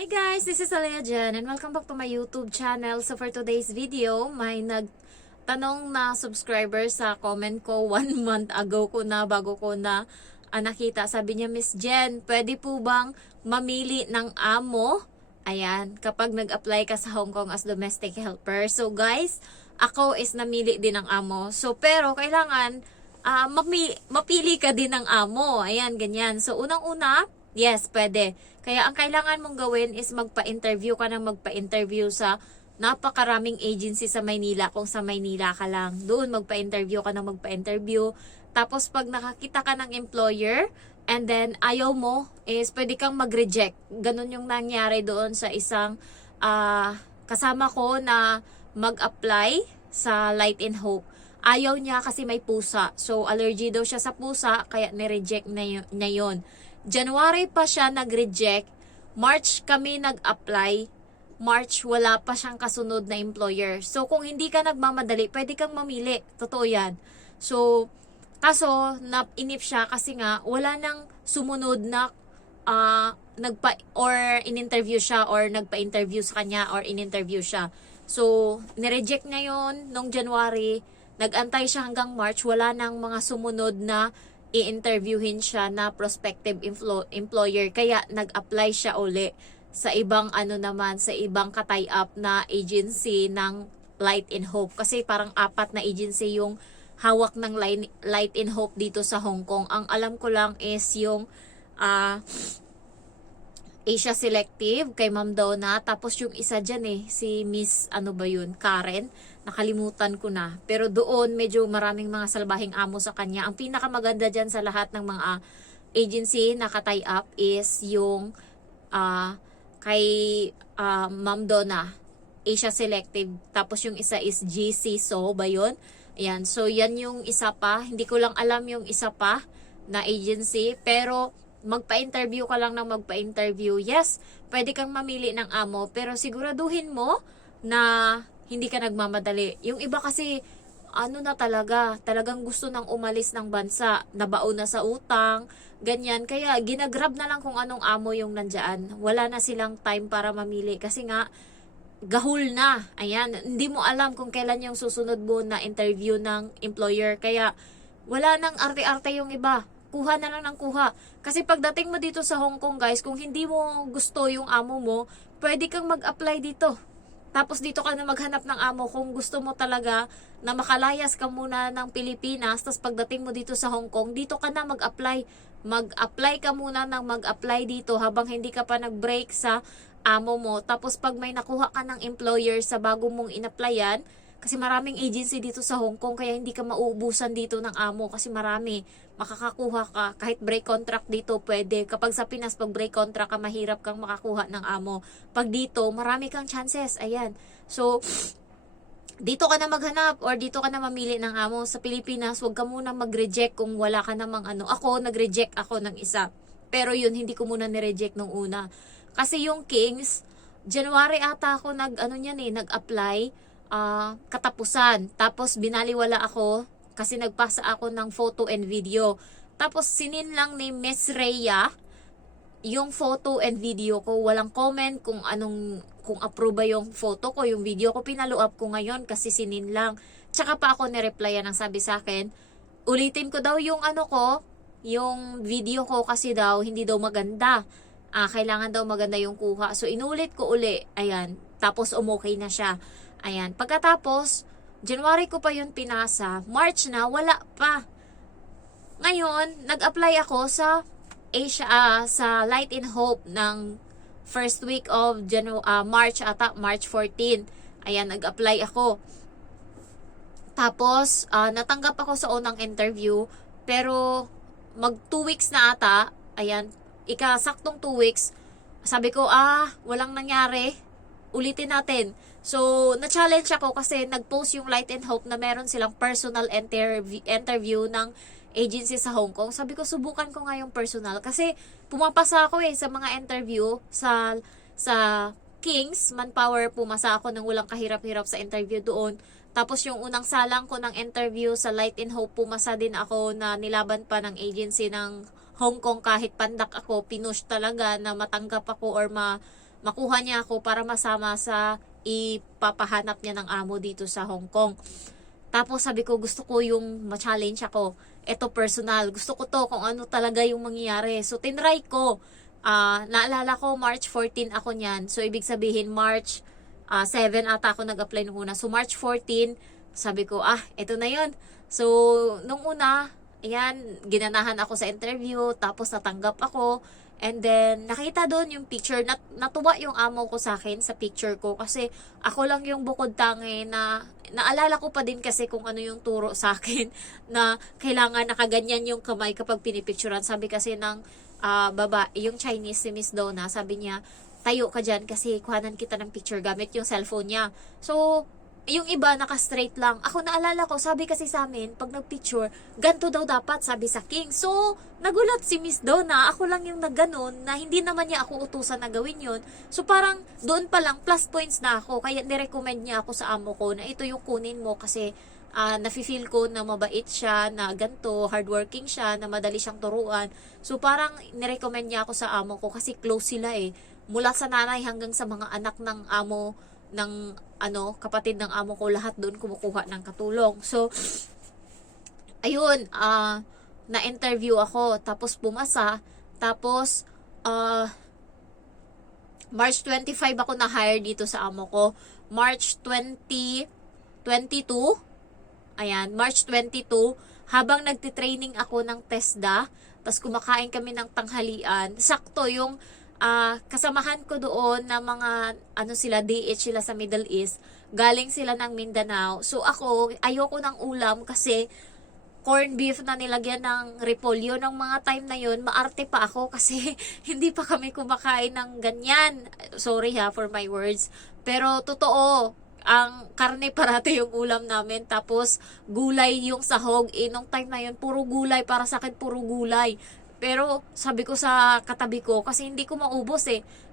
Hi guys, this is Alea Jen and welcome back to my YouTube channel. So for today's video, may nagtanong na subscriber sa comment ko 1 month ago ko na bago ko na nakita. Sabi niya, Miss Jen, pwede po bang mamili ng amo? Ayan, kapag nag-apply ka sa Hong Kong as domestic helper. So guys, ako is namili din ng amo. So pero kailangan mapili ka din ng amo. Ayan, ganyan. So unang-una, yes, pwede. Kaya ang kailangan mong gawin is magpa-interview ka ng magpa-interview sa napakaraming agency sa Maynila. Kung sa Maynila ka lang, doon magpa-interview ka ng magpa-interview. Tapos pag nakakita ka ng employer and then ayaw mo, is pwede kang mag-reject. Ganun yung nangyari doon sa isang kasama ko na mag-apply sa Light and Hope. Ayaw niya kasi may pusa. So allergy daw siya sa pusa, kaya ni-reject na yun. January pa siya nag-reject, March kami nag-apply, March wala pa siyang kasunod na employer. So kung hindi ka nagmamadali, pwede kang mamili. Totoo yan. So, kaso inip siya kasi nga wala nang sumunod na in-interview siya or nagpa-interview sa kanya or in-interview siya. So, nireject niya yun nung January, nag-antay siya hanggang March, wala nang mga sumunod na i-interviewin siya na prospective employer, kaya nag-apply siya uli sa ibang sa ibang ka-tie-up na agency ng Light and Hope, kasi parang 4 na agency yung hawak ng Light and Hope dito sa Hong Kong. Ang alam ko lang is yung Asia Selective kay Ma'am Donna, tapos yung isa dyan si Miss Karen, nakalimutan ko na. Pero doon medyo maraming mga salbahing amo sa kanya. Ang pinakamaganda dyan sa lahat ng mga agency na ka-tie up is yung kay Ma'am Donna, Asia Selective. Tapos yung isa is GC, so ba yun? Ayan, so yan yung isa pa. Hindi ko lang alam yung isa pa na agency, pero magpa-interview ka lang ng magpa-interview. Yes, pwede kang mamili ng amo, pero siguraduhin mo na hindi ka nagmamadali. Yung iba kasi, talagang gusto nang umalis ng bansa, nabaon na sa utang, ganyan. Kaya ginagrab na lang kung anong amo yung nandyan. Wala na silang time para mamili kasi nga, gahul na. Ayan, hindi mo alam kung kailan yung susunod mo na interview ng employer. Kaya, wala nang arte-arte yung iba. Kuha na lang ng kuha. Kasi pagdating mo dito sa Hong Kong, guys, kung hindi mo gusto yung amo mo, pwede kang mag-apply dito. Tapos dito ka na maghanap ng amo kung gusto mo talaga na makalayas ka muna ng Pilipinas. Tapos pagdating mo dito sa Hong Kong, dito ka na mag-apply. Mag-apply ka muna ng mag-apply dito habang hindi ka pa nag-break sa amo mo. Tapos pag may nakuha ka ng employer sa bago mong in-applyan, kasi maraming agency dito sa Hong Kong, kaya hindi ka mauubusan dito ng amo kasi marami. Makakakuha ka. Kahit break contract dito, pwede. Kapag sa Pinas, pag break contract ka, mahirap kang makakuha ng amo. Pag dito, marami kang chances. Ayan. So, dito ka na maghanap or dito ka na mamili ng amo. Sa Pilipinas, huwag ka muna mag-reject kung wala ka namang Ako, nag-reject ako ng isa. Pero yun, hindi ko muna nireject nung una. Kasi yung Kings, January ata ako nag-apply. Katapusan. Tapos binaliwala ako kasi nagpasa ako ng photo and video. Tapos sinin lang ni Miss Rhea yung photo and video ko. Walang comment kung approve ba yung photo ko, yung video ko. Pinalo up ko ngayon kasi sinin lang. Tsaka pa ako nireplyan ng sabi sa akin, ulitin ko daw yung yung video ko kasi daw hindi daw maganda. Kailangan daw maganda yung kuha. So inulit ko uli. Ayan. Tapos umokay na siya. Ayan. Pagkatapos, January ko pa yun pinasa. March na, wala pa. Ngayon, nag-apply ako sa Asia, sa Light and Hope ng first week of March ata, March 14. Ayan, nag-apply ako. Tapos, natanggap ako sa unang interview, pero mag 2 weeks na ata. Ayan, ikasaktong 2 weeks. Sabi ko, walang nangyari. Ulitin natin. So, na-challenge ako kasi nag-post yung Light and Hope na meron silang personal interview ng agency sa Hong Kong. Sabi ko, subukan ko nga yung personal. Kasi, pumapasa ako sa mga interview sa Kings Manpower. Pumasa ako ng walang kahirap-hirap sa interview doon. Tapos, yung unang salang ko ng interview sa Light and Hope, pumasa din ako na nilaban pa ng agency ng Hong Kong kahit pandak ako. Pinush talaga na matanggap ako or makuha niya ako para masama sa ipapahanap niya ng amo dito sa Hong Kong. Tapos sabi ko, gusto ko yung ma-challenge ako. Ito personal. Gusto ko to kung ano talaga yung mangyayari. So, tinry ko. Naalala ko, March 14 ako niyan. So, ibig sabihin, March 7 ata ako nag-apply nung una. So, March 14, sabi ko, ito na yun. So, nung una, ayan, ginanahan ako sa interview. Tapos, natanggap ako. And then, nakita doon yung picture. Natuwa yung amo ko sa akin sa picture ko. Kasi, ako lang yung bukod tangi na naalala ko pa din kasi kung ano yung turo sa akin na kailangan nakaganyan yung kamay kapag pinipicturan. Sabi kasi ng yung Chinese si Miss Donna, sabi niya, tayo ka dyan kasi kuhanan kita ng picture gamit yung cellphone niya. So, yung iba naka-straight lang. Ako naalala ko, sabi kasi sa amin, pag nag-picture, ganto daw dapat, sabi sa King. So, nagulat si Miss Donna, ako lang yung nagganon, na hindi naman niya ako utusan na gawin yun. So, parang doon pa lang, plus points na ako. Kaya nirecommend niya ako sa amo ko na ito yung kunin mo kasi nafe-feel ko na mabait siya, na ganto, hardworking siya, na madali siyang turuan. So, parang nirecommend niya ako sa amo ko kasi close sila eh. Mula sa nanay hanggang sa mga anak ng amo ng kapatid ng amo ko, lahat doon kumukuha ng katulong. So, ayun, na-interview ako, tapos pumasa, tapos, March 25 ako na-hire dito sa amo ko. March 22, ayan, March 22, habang nagtitraining ako ng TESDA, tapos kumakain kami ng tanghalian, sakto yung kasamahan ko doon na mga sila DH sila sa Middle East, galing sila ng Mindanao. So ako, ayoko ng ulam kasi corn beef na nilagyan ng repolyo. Ng mga time na yun, maarte pa ako kasi hindi pa kami kumakain ng ganyan. Sorry for my words. Pero totoo, ang karne parati yung ulam namin, tapos gulay yung sahog. Nung time na yun, puro gulay, para sa akin puro gulay. Pero sabi ko sa katabi ko, kasi hindi ko maubos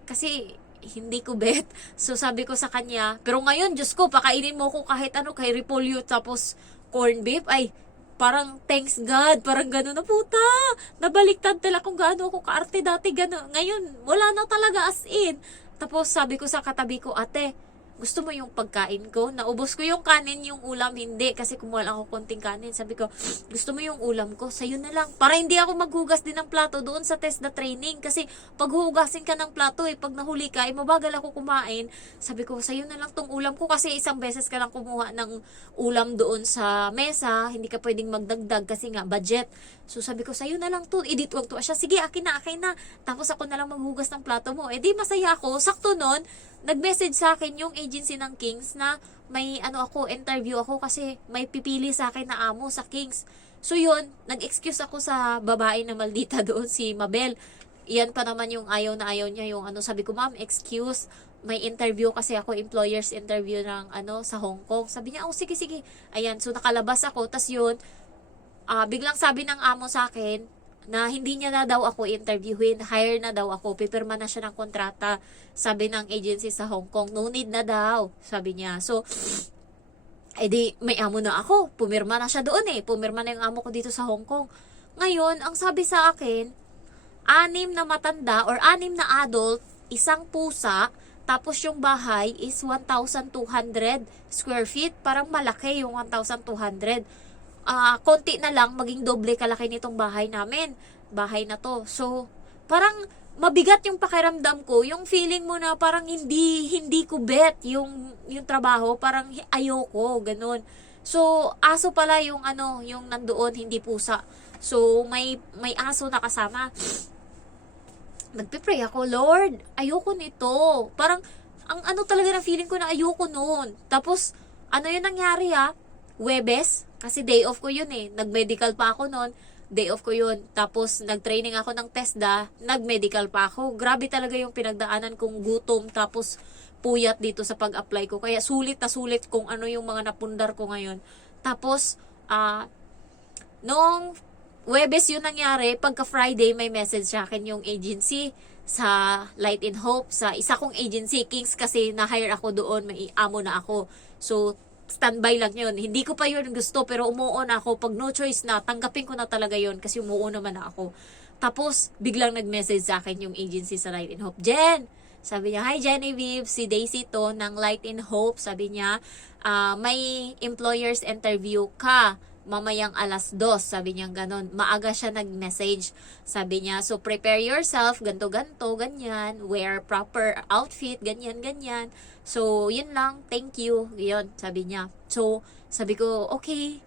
kasi hindi ko bet. So sabi ko sa kanya, pero ngayon, Diyos ko, pakainin mo ko kahit kay repolyo tapos corn beef, ay parang thanks God, parang gano'n na puta. Nabaliktad talaga kung gaano ako kaarte dati, gano'n. Ngayon, wala na talaga as in. Tapos sabi ko sa katabi ko, ate, gusto mo yung pagkain ko? Naubos ko yung kanin, yung ulam hindi. Kasi kumuha lang ako konting kanin. Sabi ko, gusto mo yung ulam ko? Sa'yo na lang. Para hindi ako maghugas din ng plato doon sa TESDA training. Kasi pag huhugasin ka ng plato, pag nahuli ka, mabagal ako kumain. Sabi ko, sa'yo na lang tong ulam ko. Kasi isang beses ka lang kumuha ng ulam doon sa mesa. Hindi ka pwedeng magdagdag kasi nga, budget. So sabi ko, sa'yo na lang to. Wag to siya. Sige, akin na. Tapos ako na lang maghugas ng plato mo. Di masaya ako. Sakto nun, nag-message sa akin yung agency ng Kings na may interview ako kasi may pipili sa akin na amo sa Kings. So yun, nag-excuse ako sa babae na maldita doon, si Mabel. Iyan pa naman yung ayaw na ayaw niya, yung sabi ko, ma'am, excuse, may interview kasi ako, employer's interview ng sa Hong Kong. Sabi niya, sige. Ayan, so nakalabas ako, tas yun, biglang sabi ng amo sa akin, na hindi niya na daw ako interviewin, hire na daw ako, pipirma na siya ng kontrata, sabi ng agency sa Hong Kong, no need na daw, sabi niya. So, edi may amo na ako, pumirma na siya doon pumirma na yung amo ko dito sa Hong Kong. Ngayon, ang sabi sa akin, 6 na matanda or 6 na adult, 1 pusa, tapos yung bahay is 1,200 square feet, parang malaki yung 1,200. Konti na lang, maging doble kalaki nitong bahay namin. Bahay na to. So, parang mabigat yung pakiramdam ko. Yung feeling mo na parang hindi ko bet yung trabaho. Parang ayoko, ganun. So, aso pala yung yung nandoon, hindi pusa. So, may aso na kasama. Nagpipray ako, Lord, ayoko nito. Parang, ang talaga na feeling ko na ayoko noon. Tapos, yung nangyari Huwebes, kasi day off ko yun nag-medical pa ako noon, day off ko yun. Tapos, nag-training ako ng TESDA, nag-medical pa ako. Grabe talaga yung pinagdaanan kong gutom, tapos puyat dito sa pag-apply ko. Kaya sulit na sulit kung ano yung mga napundar ko ngayon. Tapos, nung Huwebes yun nangyari, pagka Friday, may message sa akin yung agency sa Light in Hope, sa isa kong agency, Kings, kasi na-hire ako doon, may amo na ako. So, standby lang yun. Hindi ko pa yun gusto, pero umuo na ako. Pag no choice na, tanggapin ko na talaga yun kasi umuo naman na ako. Tapos, biglang nag-message sa akin yung agency sa Light in Hope, Jen, Sabi niya, "Hi Genevieve, si Daisy to ng Light in Hope." Sabi niya, may employer's interview ka mamayang 2:00. Sabi niya ganon. Maaga siya nag-message. Sabi niya, so prepare yourself, ganto-ganto, ganyan. Wear proper outfit, ganyan, ganyan. So, yun lang. Thank you. Yun, sabi niya. So, sabi ko, okay,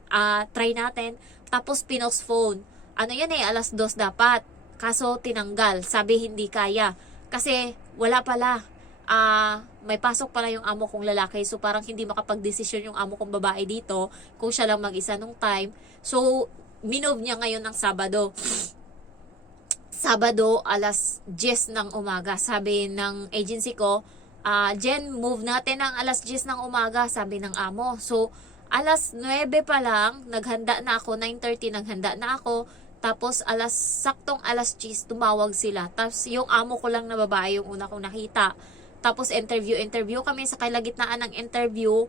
try natin. Tapos, phone. Ano yan 2:00 dapat. Kaso, tinanggal. Sabi, hindi kaya. Kasi, wala pala. May pasok pala yung amo kong lalaki. So, parang hindi makapag-desisyon yung amo kong babae dito kung siya lang mag-isa nung time. So, minove niya ngayon ng Sabado. Sabado, 10:00 ng umaga. Sabi ng agency ko, Jen, move natin ng 10:00 ng umaga, sabi ng amo. So, 9:00 pa lang, naghanda na ako, 9:30 naghanda na ako. Tapos, saktong 10:00, tumawag sila. Tapos, yung amo ko lang na babae, yung una kong nakita. Tapos, interview kami. Sa kalagitnaan ng interview,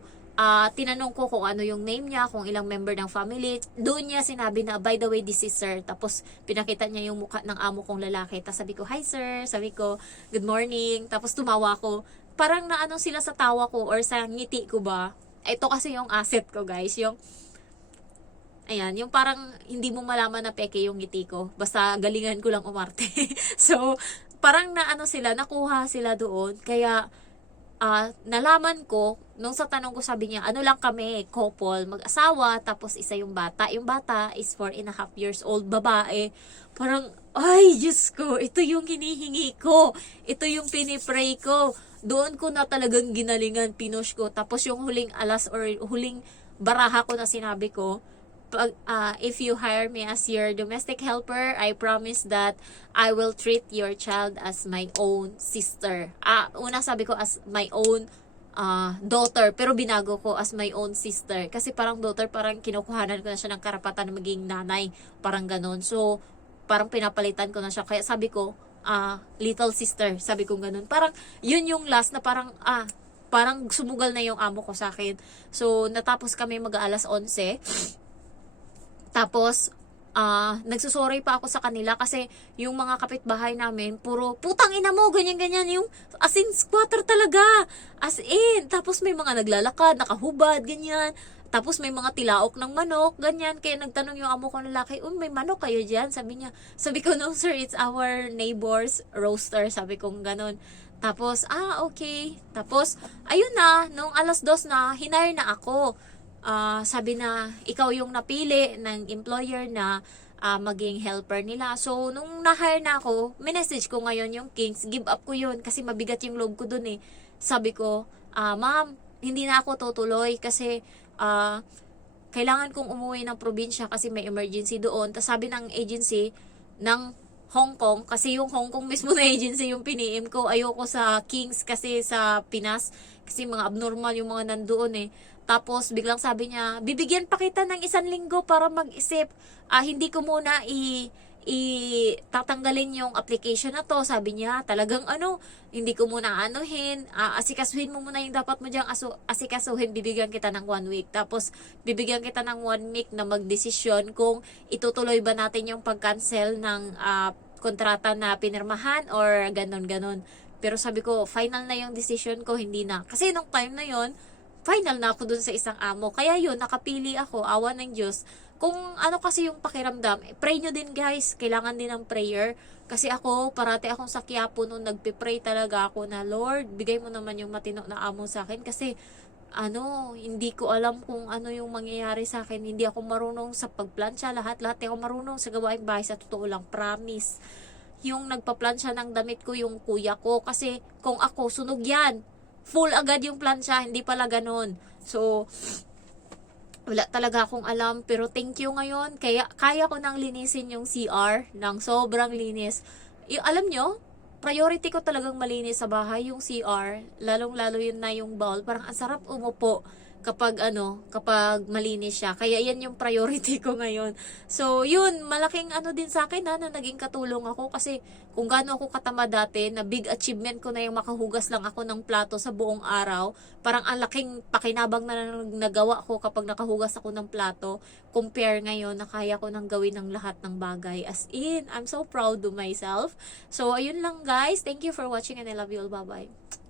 tinanong ko kung ano yung name niya, kung ilang member ng family. Doon niya sinabi na, by the way, this is sir. Tapos, pinakita niya yung mukha ng amo kong lalaki. Tapos, sabi ko, hi sir. Sabi ko, good morning. Tapos, tumawa ko. Parang naano sila sa tawa ko or sa ngiti ko ba. Ito kasi yung asset ko, guys. Ayan, yung parang hindi mo malaman na peke yung ngiti ko. Basta galingan ko lang umarte. So, parang nakuha sila doon. Kaya, nalaman ko, nung sa tanong ko sabi niya, ano lang kami, couple, mag-asawa, tapos isa yung bata. Yung bata is 4.5 years old, babae. Parang, ay, Diyos ko, ito yung hinihingi ko. Ito yung pinipray ko. Doon ko na talagang ginalingan, pinush ko. Tapos yung huling huling baraha ko na sinabi ko, if you hire me as your domestic helper, I promise that I will treat your child as my own sister. Una sabi ko as my own daughter, pero binago ko as my own sister. Kasi parang daughter, parang kinukuhanan ko na siya ng karapatan na maging nanay. Parang ganon. So, parang pinapalitan ko na siya. Kaya sabi ko, little sister. Sabi ko ganon. Parang, yun yung last na parang sumugal na yung amo ko sa akin. So, natapos kami mag-alas 11. Tapos, nagsusorry pa ako sa kanila kasi yung mga kapitbahay namin, puro, putang ina mo, ganyan-ganyan, yung as in, squatter talaga. As in, tapos may mga naglalakad, nakahubad, ganyan. Tapos may mga tilaok ng manok, ganyan. Kaya nagtanong yung amo ko lalaki, may manok kayo dyan? Sabi ko, no sir, it's our neighbor's roaster. Sabi ko, ganon. Tapos, okay. Tapos, ayun na, nung 2:00 na, hinire na ako. Sabi na, ikaw yung napili ng employer na maging helper nila. So, nung na-hire na ako, minessage ko ngayon yung Kings, give up ko yun kasi mabigat yung loob ko dun eh. Sabi ko, ma'am, hindi na ako tutuloy kasi kailangan kong umuwi ng probinsya kasi may emergency doon. Tapos sabi ng agency ng Hong Kong, kasi yung Hong Kong mismo na agency yung piniim ko, ayoko sa Kings kasi sa Pinas, kasi mga abnormal yung mga nandoon eh. Tapos, biglang sabi niya, bibigyan pa kita ng 1 linggo para mag-isip. Hindi ko muna tatanggalin yung application na to. Sabi niya, talagang hindi ko muna asikasuhin mo muna yung dapat mo diyang asikasuhin. Bibigyan kita ng 1 week. Tapos, bibigyan kita ng 1 week na magdesisyon kung itutuloy ba natin yung pag-cancel ng kontrata na pinirmahan or ganon-ganon. Pero sabi ko, final na yung decision ko, hindi na. Kasi nung time na yon, final na ako dun sa isang amo. Kaya yun, nakapili ako, awa ng Diyos. Kung ano kasi yung pakiramdam, pray nyo din guys. Kailangan din ng prayer. Kasi ako, parati akong sa Quiapo nung nagpipray talaga ako na, Lord, bigay mo naman yung matino na amo sa akin. Kasi, hindi ko alam kung ano yung mangyayari sa akin. Hindi ako marunong sa pagplansya. Lahat ako marunong sa gawaing bahay. Sa totoo lang, promise. Yung nagpaplansya ng damit ko, yung kuya ko. Kasi, kung ako, sunog yan. Full agad yung plansya, hindi pala ganun. So, wala talaga akong alam. Pero thank you ngayon. Kaya ko nang linisin yung CR ng sobrang linis. Alam nyo, priority ko talagang malinis sa bahay yung CR. Lalong-lalo yun na yung bowl. Parang ang sarap umupo. kapag malinis siya. Kaya yan yung priority ko ngayon. So, yun, malaking din sa akin na naging katulong ako kasi kung gaano ako katama dati, na big achievement ko na yung makahugas lang ako ng plato sa buong araw. Parang ang laking pakinabang na nagawa ko kapag nakahugas ako ng plato. Compare ngayon na kaya ko nang gawin ng lahat ng bagay. As in, I'm so proud of myself. So, ayun lang guys. Thank you for watching and I love you all. Bye-bye.